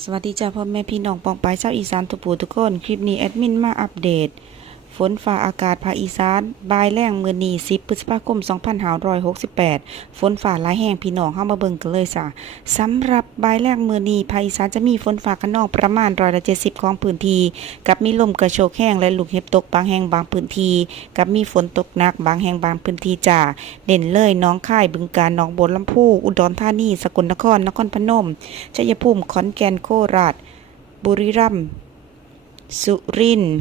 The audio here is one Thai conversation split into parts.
สวัสดีจ้าพ่อแม่พี่น้องปองปายชาวอีสานทุกผู้ทุกคนคลิปนี้แอดมินมาอัปเดตฝนฟ้าอากาศภาคอีสานบ่ายแล้งมื้อนี้10พฤษภาคม2568ฝนฟ้าหลายแห่งพี่น้องเฮามาเบิ่งกันเลยจ้ะสำหรับบ่ายแล้งมื้อนี้ภาคอีสานจะมีฝนฟ้าคะนองประมาณ70%ของพื้นที่กับมีลมกระโชกแห้งและลูกเห็บตกบางแห่งบางพื้นที่กับมีฝนตกหนักบางแห่งบางพื้นที่จ้าเด่นเลยหนองคายบึงกาฬหนองบัวลำพูอุดรธานีสกลนครนครพนมชัยภูมิขอนแก่นโคราชบุรีรัมย์สุรินทร์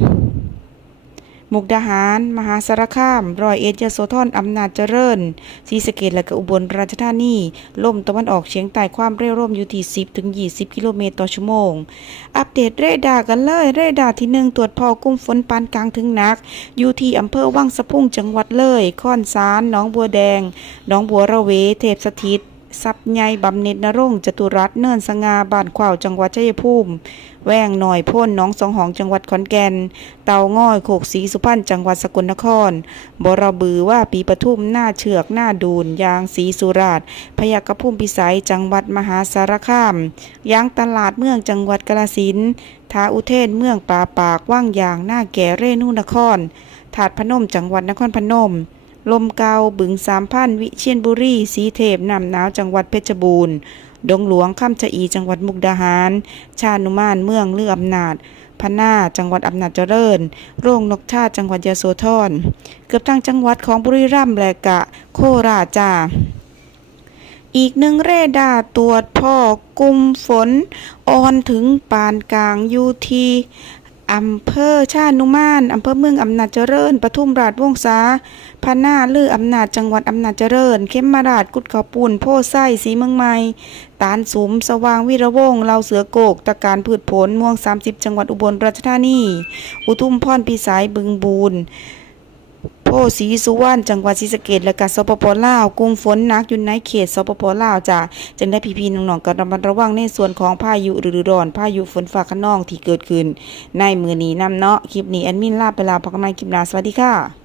มุกดาหารมหาสารคามร้อยเอ็ดยโสธรอำนาจเจริญศรีสะเกษและก็อุบลราชธานีลมตะวันออกเฉียงใต้ความเร็วลมอยู่ที่10ถึง20กิโลเมตรต่อชั่วโมงอัปเดตเรดาร์กันเลยเรดาร์ที่1ตรวจพบกลุ่มฝนปานกลางถึงหนักอยู่ที่อำเภอวังสะพุงจังหวัดเลยค่อนสารหนองบัวแดงหนองบัวระเวเทพสถิตทรัพย์ใหญ่บำเหน็จนรงค์จตุรัสเนินสง่าบ้านขวาวจังหวัดชัยภูมิแว้งหน่อยพ่นหนองสองหองจังหวัดขอนแก่นเตาง่อยโคกศรีสุพรรณจังหวัดสกลนครบรบือว่าปีปทุมหน้าเชือกหน้าดูนยางศรีสุราษฎร์พยัคฆภูมิพิสัยจังหวัดมหาสารคามยางตลาดเมืองจังหวัดกาฬสินธุ์ทาอุเทนเมืองป่าปากว่างยางหน้าแก่เรนูนครถาดพนมจังหวัดนครพนมลมเกาบึง3,000วิเชียรบุรีสีเทพน้ำหนาวจังหวัดเพชรบูรณ์ดงหลวงค่ำชะอีจังหวัดมุกดาหารชานุมานเมืองเลืออำนาจพะนาจังหวัดอำนาจเจริญโรงนกชาจังหวัดยโสธรเกือบทั้งจังหวัดของบุรีรัมย์และกะโคราชจ้าอีกหนึ่งเรดาร์ตรวจพ่อกลุ่มฝนอ่อนถึงปานกลางอยู่ที่อำเภอชานุมานอำเภอเมืองอำนาจเจริญปทุมราชวงศาพะนาลืออำนาจจังหวัดอำนาจเจริญเขมราชกุดเขาปูนโพไส้สีเมืองใหม่ตาลสุมสว่างวีระวงศ์เลาเสือโกกตะการพืชผลม่วง30จังหวัดอุบลราชธานีอุทุมพรพิสัยบึงบูรโพศรีสุวรรณจังหวัดศรีสะเกษและก็สปปลาวกลุ่มฝนหนักอยู่ในเขตสปปลาวจ้ะจึงได้พี่ๆน้องๆก็ระมัดระวังในส่วนของพายุฤดูร้อนพายุฝนฟ้าคะนองที่เกิดขึ้นในมื้อนี้นำเนาะคลิปนี้แอดมินลาไปแล้วพบกันใหม่คลิปหน้าสวัสดีค่ะ